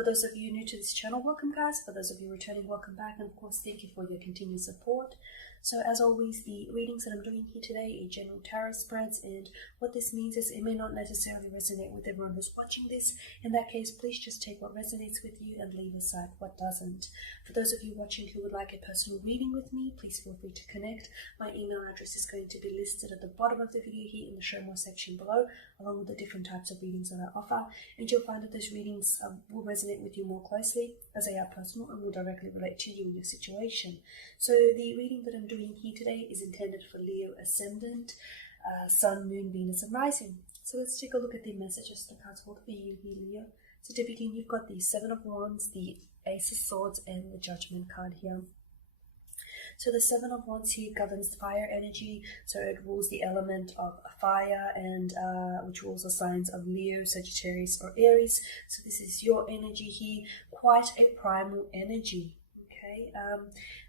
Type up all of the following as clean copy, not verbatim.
For those of you new to this channel, welcome guys. For those of you returning, welcome back. And of course, thank you for your continued support. So as always, the readings that I'm doing here today are general tarot spreads, and what this means is it may not necessarily resonate with everyone who's watching this. In that case, please just take what resonates with you and leave aside what doesn't. For those of you watching who would like a personal reading with me, please feel free to connect. My email address is going to be listed at the bottom of the video here in the show more section below, along with the different types of readings that I offer, and you'll find that those readings will resonate with you more closely as they are personal and will directly relate to you and your situation. So the reading that I'm doing here today is intended for Leo Ascendant, Sun, Moon, Venus and Rising. So let's take a look at the messages the cards hold for you here, Leo. So to begin, you've got the Seven of Wands, the Ace of Swords and the Judgment card here. So the Seven of Wands here governs fire energy, so it rules the element of fire, and which rules the signs of Leo, Sagittarius or Aries. So this is your energy here, quite a primal energy. Okay,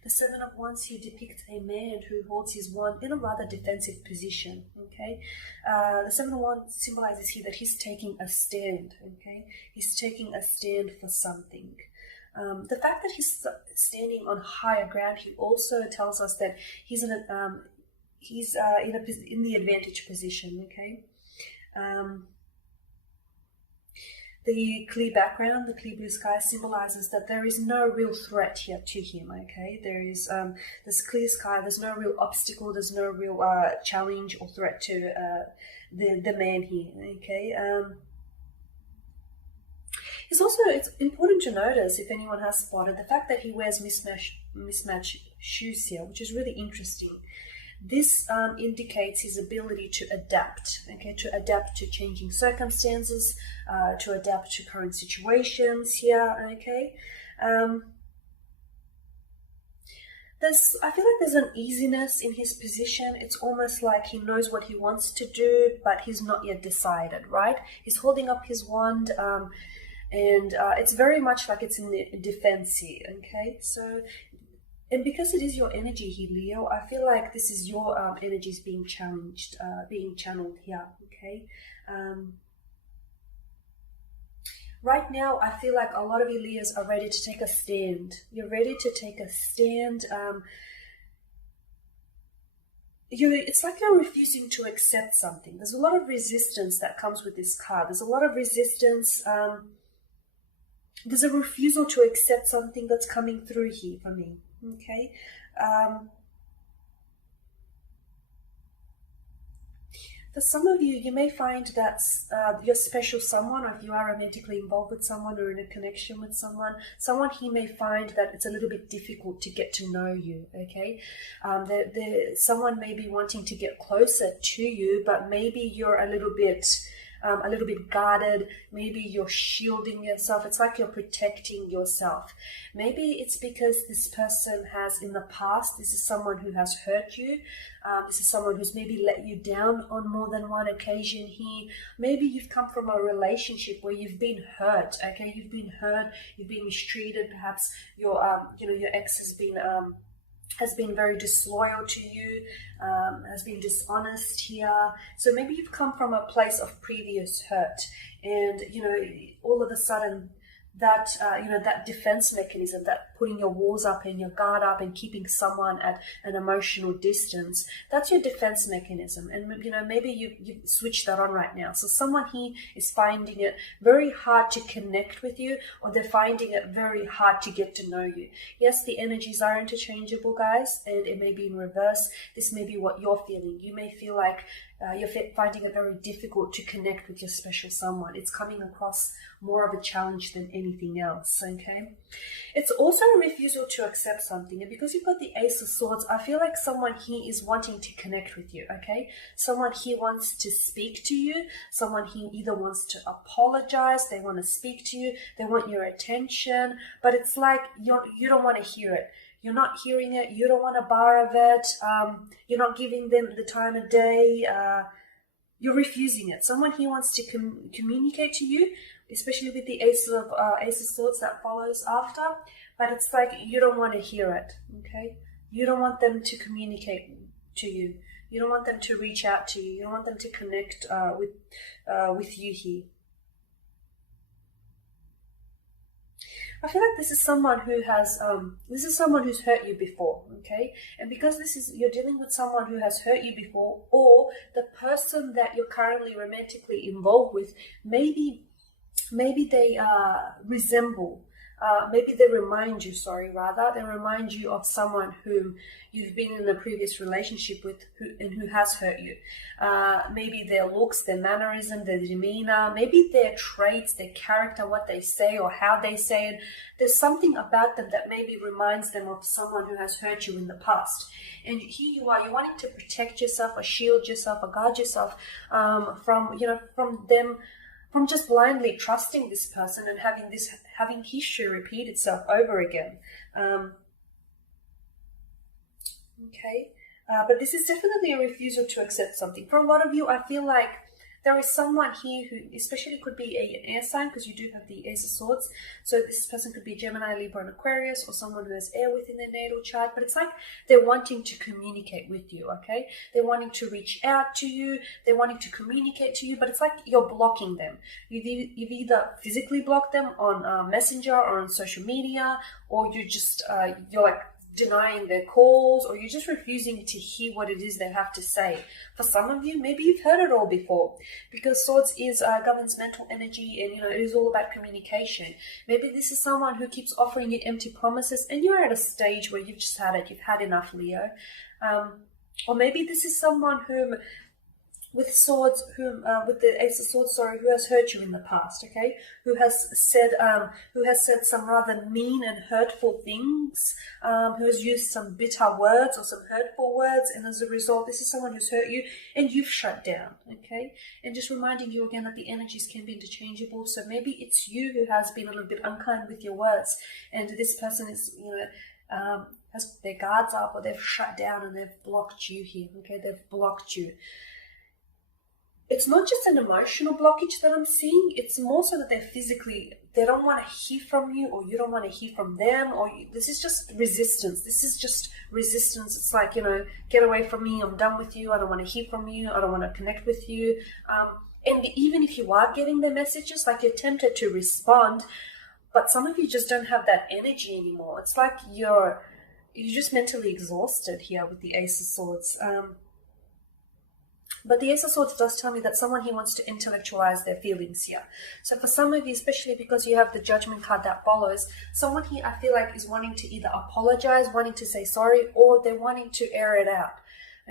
the Seven of Wands here depicts a man who holds his wand in a rather defensive position. Okay, the Seven of Wands symbolizes here that he's taking a stand. Okay, he's taking a stand for something. The fact that he's standing on higher ground, he also tells us that he's in the advantage position. Okay, the clear background, the clear blue sky symbolizes that there is no real threat here to him. Okay, there is this clear sky. There's no real obstacle. There's no real challenge or threat to the man here. Okay. It's important to notice, if anyone has spotted, the fact that he wears mismatched shoes here, which is really interesting. This indicates his ability to adapt, okay, to adapt to changing circumstances, to adapt to current situations here, okay. I feel like there's an easiness in his position. It's almost like he knows what he wants to do, but he's not yet decided, right? He's holding up his wand, and it's very much like it's in the defense here, okay? So, and because it is your energy here, Leo, I feel like this is your energies being challenged, being channeled here, okay? Right now, I feel like a lot of you Leos are ready to take a stand. You're ready to take a stand. It's like you're refusing to accept something. There's a lot of resistance that comes with this card. There's a lot of resistance. There's a refusal to accept something that's coming through here for me, okay? For some of you, you may find that your special someone, or if you are romantically involved with someone or in a connection with someone he may find that it's a little bit difficult to get to know you, okay? Someone may be wanting to get closer to you, but maybe you're a little bit guarded. Maybe you're shielding yourself. It's like you're protecting yourself. Maybe it's because this person has in the past, this is someone who has hurt you. This is someone who's maybe let you down on more than one occasion here. Maybe you've come from a relationship where you've been hurt, okay? You've been hurt, you've been mistreated. Perhaps your ex has been very disloyal to you, has been dishonest here. So maybe you've come from a place of previous hurt, and all of a sudden that that defense mechanism, that putting your walls up and your guard up and keeping someone at an emotional distance, that's your defense mechanism. And maybe you switch that on right now. So someone here is finding it very hard to connect with you, or they're finding it very hard to get to know you. Yes, the energies are interchangeable, guys, and it may be in reverse. This may be what you're feeling. You may feel like you're finding it very difficult to connect with your special someone. It's coming across more of a challenge than anything else, okay? It's also a refusal to accept something. And because you've got the Ace of Swords, I feel like someone here is wanting to connect with you, okay? Someone here wants to speak to you. Someone here either wants to apologize, they want to speak to you, they want your attention, but it's like you don't want to hear it. You're not hearing it. You don't want a bar of it. You're not giving them the time of day. You're refusing it. Someone here wants to communicate to you, especially with the Ace of Swords that follows after. But it's like you don't want to hear it. Okay, you don't want them to communicate to you. You don't want them to reach out to you. You don't want them to connect with you here. I feel like this is someone who has someone who's hurt you before, okay? And because you're dealing with someone who has hurt you before, or the person that you're currently romantically involved with, maybe they resemble, maybe they remind you, they remind you of someone whom you've been in a previous relationship with who has hurt you. Maybe their looks, their mannerism, their demeanor, maybe their traits, their character, what they say or how they say it. There's something about them that maybe reminds them of someone who has hurt you in the past. And here you are, you're wanting to protect yourself or shield yourself or guard yourself from them, from just blindly trusting this person and having history repeat itself over again. But this is definitely a refusal to accept something. For a lot of you, I feel like there is someone here who especially could be an air sign, because you do have the Ace of Swords. So this person could be Gemini, Libra, and Aquarius, or someone who has air within their natal chart. But it's like they're wanting to communicate with you, okay? They're wanting to reach out to you. They're wanting to communicate to you, but it's like you're blocking them. You've either physically blocked them on Messenger or on social media, or you're like denying their calls, or you're just refusing to hear what it is they have to say. For some of you, maybe you've heard it all before, because Swords governs mental energy, and it is all about communication. Maybe this is someone who keeps offering you empty promises, and you're at a stage where you've just had it. You've had enough, Leo. Or maybe this is someone whom with Swords, with the Ace of Swords, who has hurt you in the past, okay? Who has said some rather mean and hurtful things, who has used some bitter words or some hurtful words, and as a result, this is someone who's hurt you and you've shut down, okay? And just reminding you again that the energies can be interchangeable, so maybe it's you who has been a little bit unkind with your words, and this person is, has their guards up, or they've shut down and they've blocked you here, okay? They've blocked you. It's not just an emotional blockage that I'm seeing. It's more so that they don't want to hear from you, or you don't want to hear from them, this is just resistance. It's like, get away from me. I'm done with you. I don't want to hear from you. I don't want to connect with you. And even if you are getting the messages, like you're tempted to respond, but some of you just don't have that energy anymore. It's like you're just mentally exhausted here with the Ace of Swords. But the Ace of Swords does tell me that someone here wants to intellectualize their feelings here. So for some of you, especially because you have the Judgment card that follows, someone here I feel like is wanting to either apologize, wanting to say sorry, or they're wanting to air it out.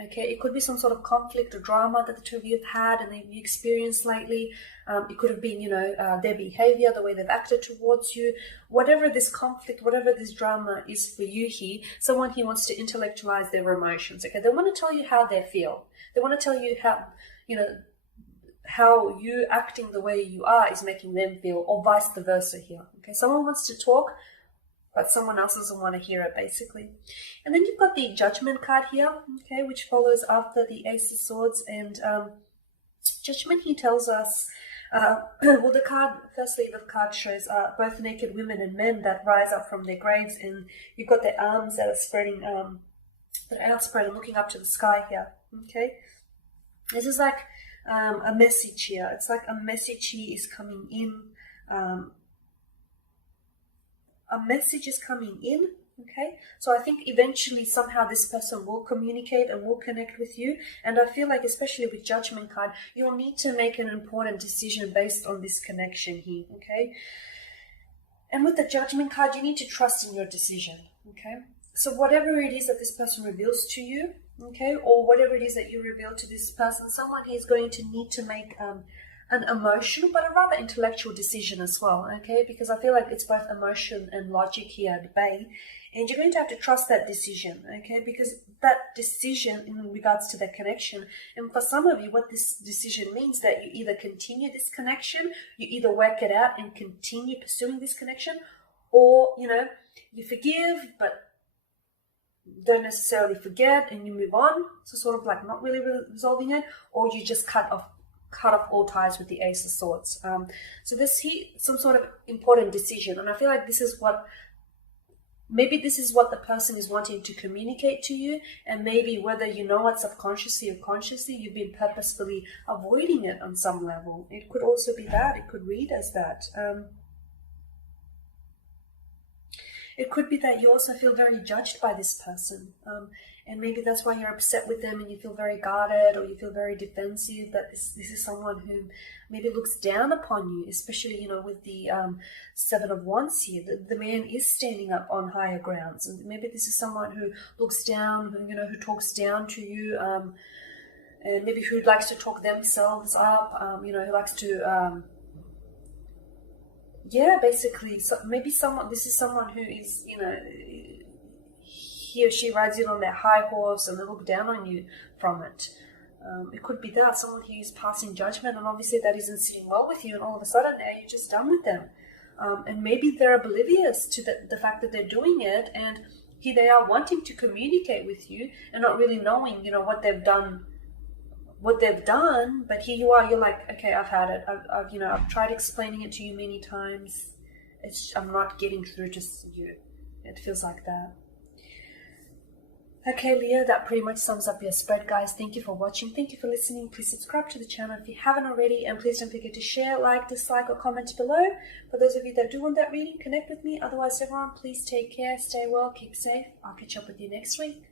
Okay, it could be some sort of conflict or drama that the two of you have had and you've experienced lately. It could have been, their behavior, the way they've acted towards you. Whatever this conflict, whatever this drama is for you here, someone here wants to intellectualize their emotions. Okay, they want to tell you how they feel. They want to tell you how you acting the way you are is making them feel, or vice versa here. Okay, someone wants to talk, but someone else doesn't want to hear it, basically. And then you've got the Judgment card here, okay, which follows after the Ace of Swords. And Judgment here tells us, the card shows both naked women and men that rise up from their graves, and you've got their arms that are spreading, that are outspread and looking up to the sky here, okay? This is like a message here. It's like a message here is coming in. A message is coming in, okay? So I think eventually somehow this person will communicate and will connect with you. And I feel like, especially with Judgment card, you'll need to make an important decision based on this connection here, okay? And with the Judgment card, you need to trust in your decision, okay? So whatever it is that this person reveals to you, okay, or whatever it is that you reveal to this person, someone here is going to need to make an emotional but a rather intellectual decision as well, okay? Because I feel like it's both emotion and logic here at bay, and you're going to have to trust that decision, okay? Because that decision in regards to that connection, and for some of you, what this decision means that you either continue this connection, you either work it out and continue pursuing this connection, or, you forgive, but don't necessarily forget and you move on, so sort of like not really resolving it, or you just cut off all ties with the Ace of Swords. So this here, some sort of important decision, and I feel like this is what the person is wanting to communicate to you, and maybe whether you know it subconsciously or consciously, you've been purposefully avoiding it on some level. It could also be that. It could read as that. It could be that you also feel very judged by this person. And maybe that's why you're upset with them and you feel very guarded or you feel very defensive, that this is someone who maybe looks down upon you, especially, with the Seven of Wands here. The man is standing up on higher grounds. And maybe this is someone who looks down, who talks down to you, and maybe who likes to talk themselves up, who likes to... basically, so maybe this is someone who is, he or she rides in on their high horse and they look down on you from it. It could be that someone who is passing judgment, and obviously that isn't sitting well with you, and all of a sudden now you're just done with them. And maybe they're oblivious to the fact that they're doing it, and here they are wanting to communicate with you and not really knowing, what they've done. But here you are, you're like, okay, I've had it. I've tried explaining it to you many times. I'm not getting through to you. It feels like that. Okay, Leo, that pretty much sums up your spread, guys. Thank you for watching. Thank you for listening. Please subscribe to the channel if you haven't already. And please don't forget to share, like, dislike, or comment below. For those of you that do want that reading, connect with me. Otherwise, everyone, please take care, stay well, keep safe. I'll catch up with you next week.